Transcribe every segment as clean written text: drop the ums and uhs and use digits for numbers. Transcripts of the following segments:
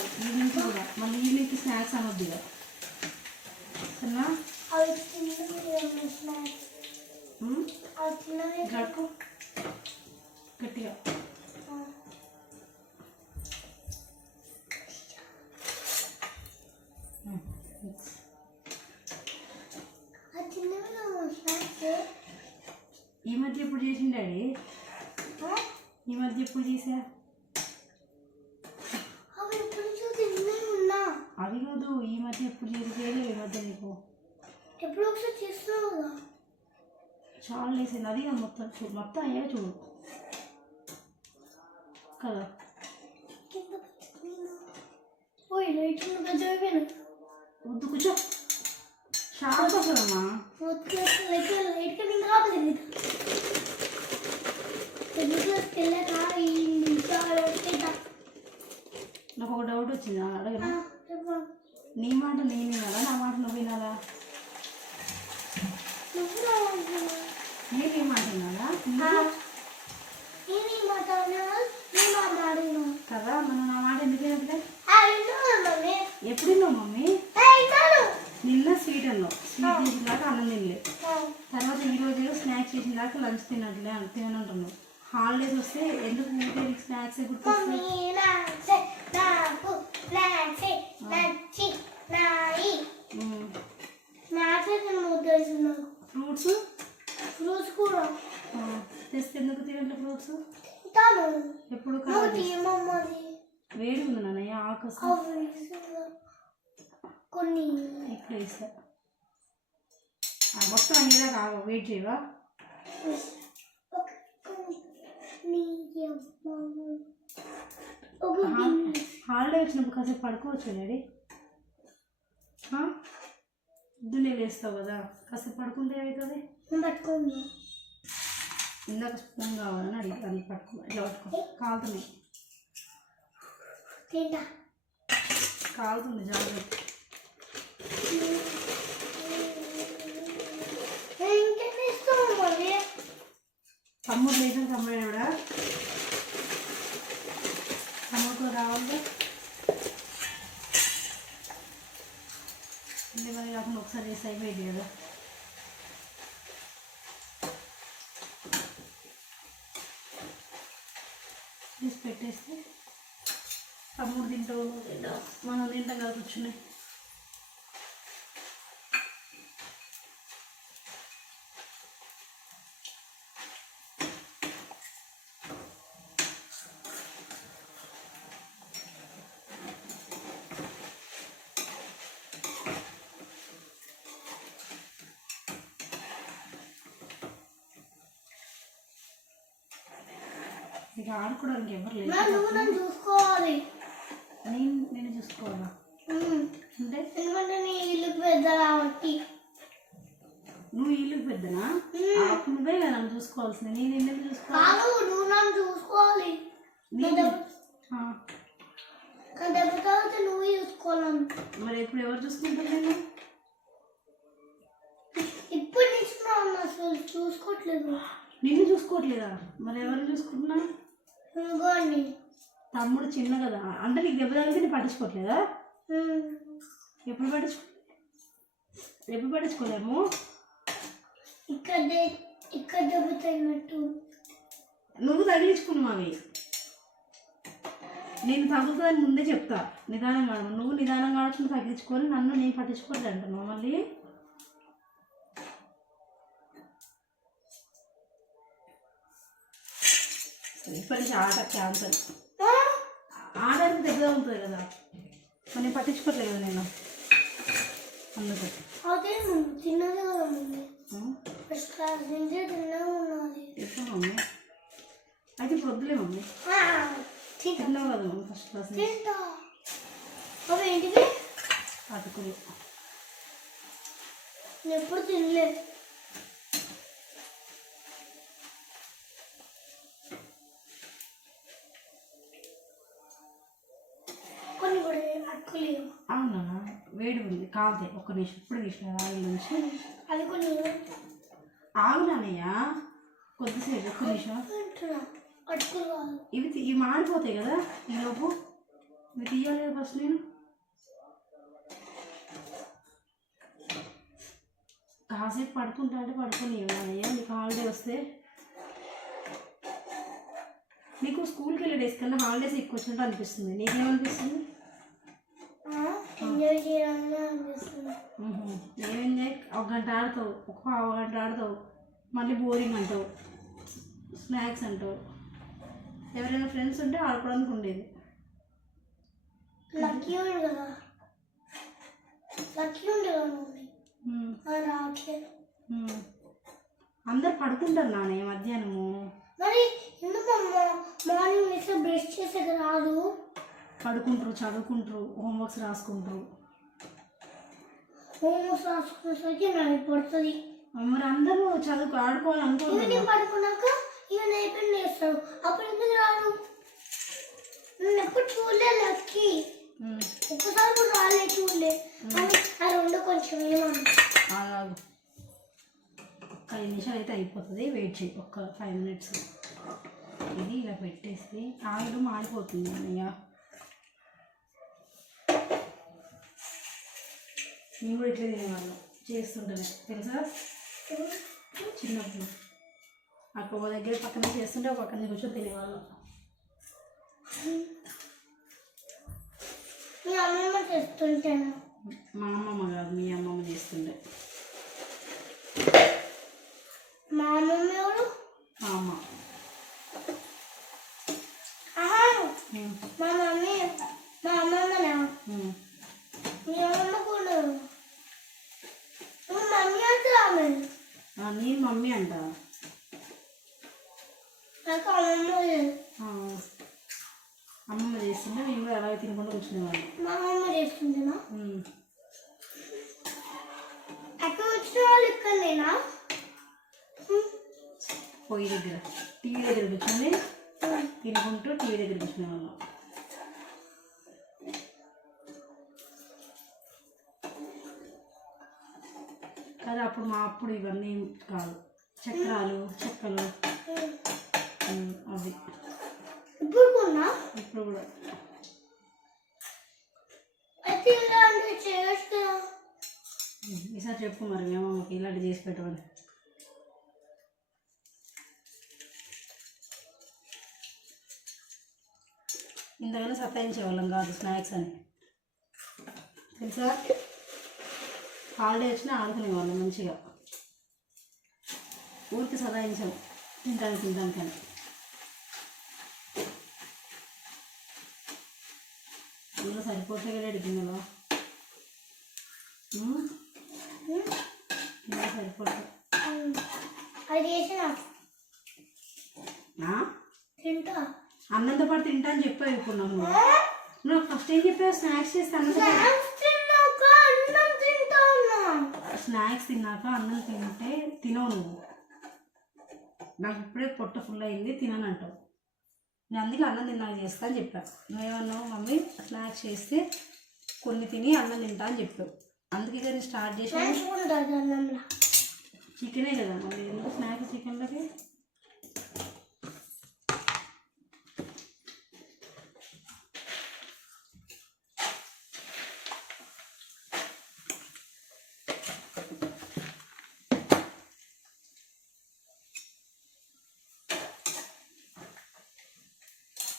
తినాలి ఈవినింగ్ కూడా, మళ్ళీ ఈవినింగ్కి స్నాక్స్ అనొద్దు ఇక సరేనా. గడుపు గట్టిగా ఈ మధ్య ఎప్పుడు చేసిండు డాడీ? ఈ మధ్య ఎప్పుడు చేసా? అవి కాదు, ఈ మధ్య ఎప్పుడు చేయలేదు. ఈ మధ్య నీకు ఎప్పుడు ఒకసారి చేస్తున్నావు కదా, చాలా వేసింది. అది మొత్తం చూడు, మొత్తం అయ్యా చూడు కదా. వద్దు కూర్చో, షార్ప్ వస్తుందమ్మా. నాకు ఒక డౌట్ వచ్చింది, అడగనా? నీ మాట నేను వినాలా, నా మాట నువ్వు వినాలా? నేనే మాట వినాలా కదా? మనం నా మాట ఎందుకు వినట్లే? ఎప్పుడు విన్నావు మమ్మీ? నిన్న స్వీట్ అన్నావు, స్వీట్ చేసిన దాకా అన్నం తినలే, తర్వాత ఈరోజు స్నాక్స్ చేసిన దాకా లంచ్ తినట్లే తినంటున్నావు. హాలిడేస్ వస్తే ఎందుకు ఊరికే స్నాక్స్ గుర్తొస్తాయి? ఫ్రూట్స్ కూడా తెస్తే ఎందుకు తినట్లే? ఫ్రూట్స్ ఎప్పుడు వేడి ఉంది నాన్నయ్య, ఆకస్సు కొన్ని ఇప్పుడు వేస్తా మొత్తం అయ్యేదా కావు, వెయిట్ చేయవా? హాలిడే వచ్చినప్పుడు కాసేపు పడుకోవచ్చు డాడీ. పొద్దున్నే లేస్తావు కదా, కాసేపు పడుకుంటే ఏమవుతుంది? పట్టుకోండి. ఇందాక స్పూన్ కావాలని అడిగి పట్టుకో, ఇట్లా పట్టుకో. కాలుతుంది, కాలుతుంది జాగ్రత్త. తమ్ముడు లేచిన తమ్ముడు కూడా తమ్ముడు రావాలి. మరి కాకుండా ఒకసారి వేసి అయిపోయింది కదా. తీసి పెట్టేస్తే తమ్ముడు తింటావు, మనం తింటాం కదా కూర్చున్నాయి. ఇక ఆడుకోవడానికి ఎవరు లేదు, చూసుకోవాలి. నేను చూసుకోవాలా అంటే? ఎందుకంటే నీ ఇల్లు పెద్ద కాబట్టి. నువ్వు ఇల్లుకి పెద్దనా? నువ్వే కదా నన్ను చూసుకోవాల్సింది, నేను ఎందుకు చూసుకోవాలి? నువ్వు నన్ను చూసుకోవాలి. నువ్వు చూసుకోవాలి. మరి ఇప్పుడు ఎవరు చూసుకుంటారు? నేను ఇప్పుడు అసలు చూసుకోవట్లేదు. నిన్ను చూసుకోవట్లేదా? మరి ఎవరు చూసుకుంటున్నా? తమ్ముడు చిన్న కదా, అంటే నీకు దెబ్బ తగిలితే నేను పట్టించుకోవట్లేదా? ఎప్పుడు పట్టించుకోలేము. ఇక్కడ దెబ్బ తగినట్టు నువ్వు తగిలించుకున్నావు అవి. నేను తగ్గుతుందని ముందే చెప్తా, నిదానంగా. నువ్వు నిదానంగా ఆడుకుని తగ్గించుకొని నన్ను నేను పట్టించుకోలేదు అంటున్నావు. మళ్ళీ ఇప్పటి నుంచి ఆట క్యాన్సల్. ఆడడానికి దగ్గర ఉంటుంది కదా, మరి నేను పట్టించుకోవట్లేదు కదా నేను. అందుకు అదే తిన్నది కదా మమ్మీ, ఫస్ట్ క్లాస్ నుంచి తిన్నాము ఉన్నది. ఎప్పుడు మమ్మీ? అయితే ఇప్పుడు వద్దులే మమ్మీ, తిన్నావు కదా మమ్మీ ఫస్ట్ క్లాస్ నుంచి. అవి ఏంటిది? అటుకులు. నేను ఎప్పుడు తినలేదు. అవునా? వేడి ఉంది, కాలుతాయి. ఒక్క నిమిషం, ఇప్పుడు తీసిన ఆయిల్ నుంచి. అది కొన్ని ఆగునానయ్య కొద్దిసేపు, ఒక్క నిమిషం. ఇవి మాడిపోతాయి కదా ఈలోపు. మీరు తీయాలి కదా ఫస్ట్ నేను కాసేపు పడుకుంటా అంటే పడుకొని అయ్యా మీకు హాలిడే వస్తే మీకు స్కూల్కి వెళ్ళే డేస్ కన్నా హాలిడేస్ ఎక్కువ వచ్చినట్టు అనిపిస్తుంది నీకేమనిపిస్తుంది ఎంజాయ్ చేయాలని అనిపిస్తుంది ఏం ఎంజాయ్ ఒక గంట ఆడతావు ఒక పావు గంట ఆడతావు మళ్ళీ బోరింగ్ అంటావు స్నాక్స్ అంటావు ఎవరైనా ఫ్రెండ్స్ ఉంటే ఆడుకోవడానికి ఉండేది లక్కీ ఉండు కదా మమ్మీ రావట్లేదు అందరు పడుకుంటారు నానే మధ్యాహ్నము మరి ఎందుకమ్మా మార్నింగ్ లేచి బ్రష్ చేసేది రాదు పడుకుంటారు చదువుకుంటారు హోంవర్క్స్ రాసుకుంటారు హోంవర్క్స్ రాసుకునేసరికి నైట్ పడుతుంది మరి అందరూ చదువుకు ఆడుకోవాలి అనుకోవాలి ఈవినింగ్ పడుకున్నాక ఈవెన్ అయిపోయింది వేస్తాడు అప్పుడు ఎందుకు రాడు నేను ఎప్పుడు చూడలే లక్కీ ఒక్కసారి కూడా రాలే చూడలే కానీ ఆ రెండు కొంచెం ఏమన్నా అలాగే 5 నిమిషాలు అయితే అయిపోతుంది వెయిట్ చేయి ఒక్క 5 మినిట్స్ ఇది ఇలా పెట్టేసి ఆయిల్ మాడిపోతుంది అన్నయ్య మేము కూడా ఇట్లా తినేవాళ్ళం చేస్తుంటాను తెలుసా చిన్నప్పుడు అక్క దగ్గర పక్కన చేస్తుంటే పక్కన కూర్చొని తినేవాళ్ళం మీ అమ్మమ్మ చేస్తుంటాను మా అమ్మమ్మ కాదు మీ అమ్మమ్మ చేస్తుండే మా అమ్మమ్మ ఎవరు మా అమ్మ మా మమ్మీ మా అమ్మమ్మనా మీ అమ్మమ్మ కూడా మమ్మీ అంటే ఆమె నీ మమ్మీ అంట నాకు అమ్మమ్మ అమ్మమ్మ చేస్తుంటే మేము కూడా అలాగే తినకుండా కూర్చునేవాళ్ళం మా అమ్మమ్మ చేస్తుండేనా అక్కడ వచ్చిన వాళ్ళు ఇక్కడనేనా పొయ్యి దగ్గర టీవీ దగ్గర కూర్చొని తినుకుంటూ టీవీ దగ్గర కూర్చునేవాళ్ళం కానీ అప్పుడు ఇవన్నీ కాదు చక్రాలు చెక్కలు అవి ఇప్పుడు కూడా ఈసారి చెప్పు మరి మేము ఇలాంటి చేసి పెట్టమని ఇంతగానో సతాయించేవాళ్ళం కాదు స్నాక్స్ అని తెలుసా హాలిడే వచ్చినా ఆడుకునేవాళ్ళం మంచిగా ఊరికి సతాయించాం తింటానికి ఇందులో సరిపోతే కదా గిన్నెలో గిన్నెలో సరిపోతే తింటా అన్నంతో పాటు తింటా అని చెప్పావు ఇప్పుడు నువ్వు ఫస్ట్ ఏం చెప్పావు స్నాక్స్ చేస్తే స్నాక్స్ తిన్నాక అన్నం తింటే తినవు నువ్వు నాకు ఇప్పుడే పొట్ట ఫుల్ అయింది తినను అంటావు నేను అందుకే అన్నం తిన్నాక చేస్తా అని చెప్పాను నువ్వేమన్నావు మమ్మీ స్నాక్స్ చేస్తే కొన్ని తిని అన్నం తింటా అని చెప్పావు అందుకే కానీ స్టార్ట్ చేసాను చికెనే కదా మళ్ళీ ఎందుకు స్నాక్స్ చికెన్లోకి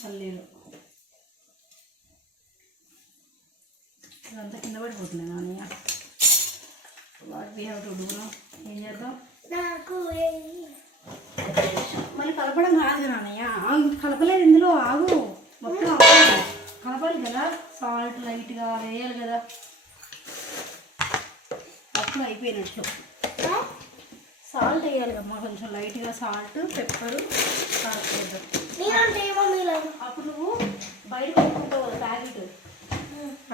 పల్లీలు ఇదంతా కింద పడిపోతున్నాయి నాన్నయ్య what we have to do now ఏం చేద్దాం నాకు మళ్ళీ కలపడం కాదు నాన్నయ్య కలపలేదు ఇందులో ఆగు మొత్తం కలపాలి కదా సాల్ట్ లైట్గా వేయాలి కదా అప్పుడు అయిపోయినట్లు సాల్ట్ వేయాలి కమ్మా కొంచెం లైట్గా సాల్ట్ పెప్పరు కారం అప్పుడు నువ్వు బయట కొనుక్కుంటావు కదా ప్యాకెట్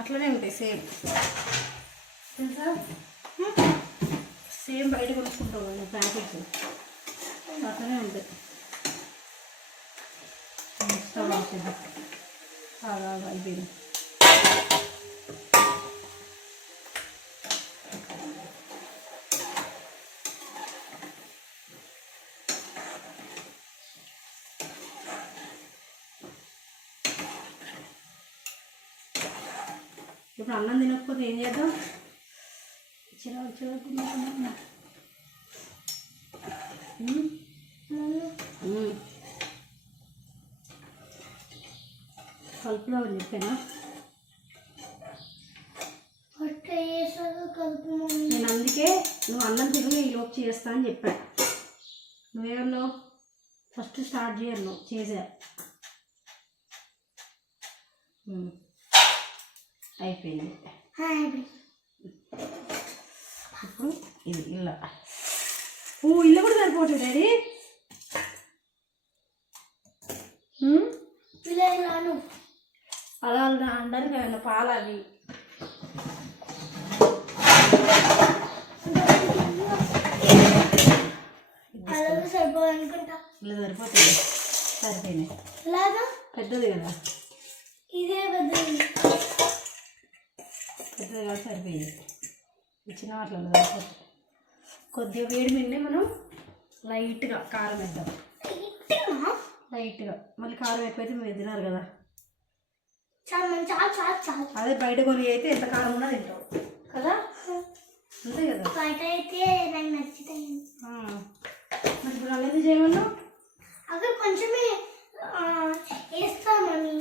అట్లనే ఉంటాయి సేమ్ తెలుసా సేమ్ బయట కొనుక్కుంటావు కదా ప్యాకెట్స్ అట్లనే ఉంటాయి స్టవ్ ఆఫ్ చేద్దాం అయిపోయింది ఇప్పుడు అన్నం తినకపోతే ఏం చేద్దాం? చిరాకు చిరాకు కలుపులో చెప్పానా? నేను అందుకే నువ్వు అన్నం తిని ఈ లోపు చేస్తా అని చెప్పాను. నువ్వేమన్నావు? ఫస్ట్ స్టార్ట్ చేయను నువ్వు చేసా. అయిపోయింది. ఇప్పుడు ఇది ఇల్లు. ఇల్లు కూడా సరిపోతుంది డాడీ. అలా అందరికి ఏమన్నా పాలాలి. సరిపోదనుకుంటా. ఇలా సరిపోతుంది. సరిపోయినాయి. పెద్దది కదా, ఇదే పెద్దది. పెద్దది కదా సరిపోయింది. ఇచ్చిన అట్లా సరిపోతుంది. కొద్దిగా వేడి మిన్నే మనం లైట్గా కారం వేద్దాం. లైట్గా. మళ్ళీ కారం ఎక్కువైతే మీరు తినారు కదా. అదే బయట కొని అయితే ఎంత కారం ఉన్నా తింటావు కదా, అంతే కదా. బయట అయితే నాకు నచ్చుతాయి. మరి ఇప్పుడు అలా ఎందుకు చేయమన్నా? అక్కడ కొంచెమే వేస్తామని.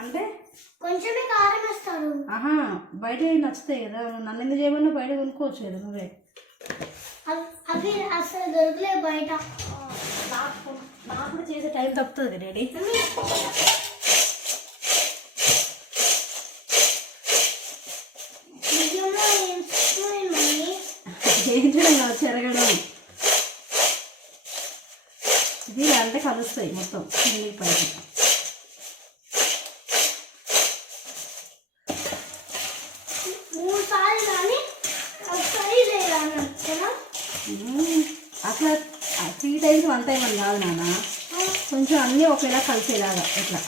అంటే కొంచెమే కారం వేస్తారు. బయట నచ్చుతాయి కదా. నన్ను ఎందుకు చేయమన్నా? బయట కొనుక్కోవచ్చు కదా నువ్వే. అవి అసలు దొరకలే బయట. నాకు కూడా చేసే టైం తప్పుతుంది డాడీ. చేయించడం కాదు, చెరగడం. ఇది అంటే కలుస్తాయి మొత్తం కిందికి పైకి. అట్లా 3 times 1 time అని కాదు నాన్న, కొంచెం అన్నీ ఒకేలా కలిసేలాగా ఇట్లా.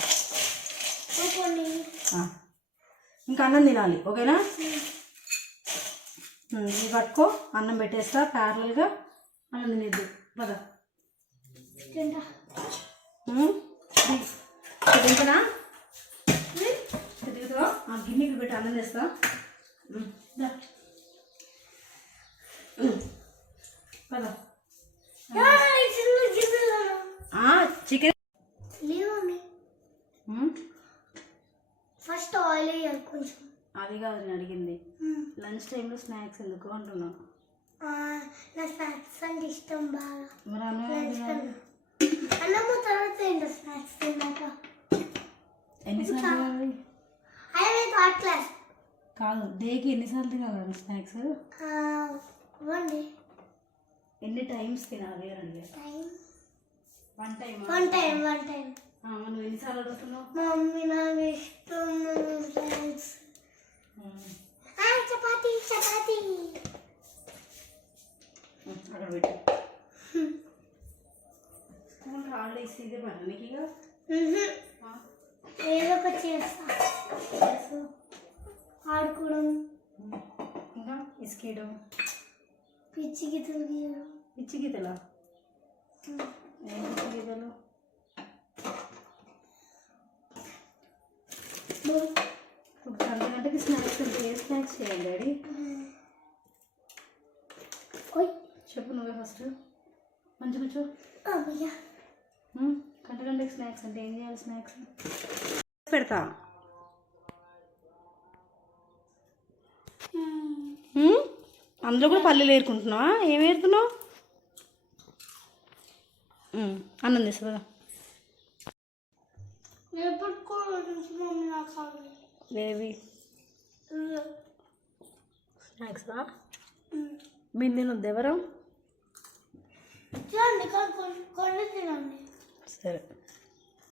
ఇంకా అన్నం తినాలి, ఓకేనా? ఇది పట్టుకో, అన్నం పెట్టేస్తా ప్యారల్గా. అన్నం తినేద్దు పద. తింటున్నా తిరుగుతావా? గిన్నెకి పెట్టి అన్నం చేస్తా. పద. చికెన్ ఫస్ట్ ఆయిల్ వేయాలి కొంచెం. అది కాదు నేను అడిగింది, లంచ్ టైంలో స్నాక్స్ ఎందుకు అంటున్నాను. నా స్నాక్స్ అంటే ఇష్టం బాగా. మరి అన్నము తర్వాత ఏంటో స్నాక్స్ తిన్నాక. ఎన్నిసార్లు క్లాస్ కాదు, డేకి ఎన్నిసార్లు తినాలి స్నాక్స్? ఎన్ని టైమ్స్ తినాలి అని అడిగారు. One time. నువ్వు ఎన్నిసార్లు అడుగుతున్నావు? మమ్మీ నాకు ఇష్టం స్నాక్స్. చపాతీ అక్కడ పెట్టు. స్కూల్ హాలిడేస్ ఇదే పని నీకు. ఏదో ఒకటి చేస్తా. ఆడుకోవడం, ఇంకా ఇసుకేయడం, పిచ్చి గీతలు గీయడం. పిచ్చి గీతలా? ఏం పిచ్చి గీతలు? ఇప్పుడు గంటకి స్నాక్స్ అంటే ఏ స్నాక్స్ చేయాలి డాడీ? చెప్పు నువ్వే ఫస్ట్. మంచి కూర్చో. గంటకి స్నాక్స్ అంటే ఏం చేయాలి? స్నాక్స్ పెడతా. అందులో కూడా పల్లీలు ఏరుకుంటున్నావా? ఏం ఏరుతున్నావు? అన్నం తీస్తా కదా. ఏవి స్నాక్సా? బిందెలు వద్దు ఎవరు? తినండి. సరే.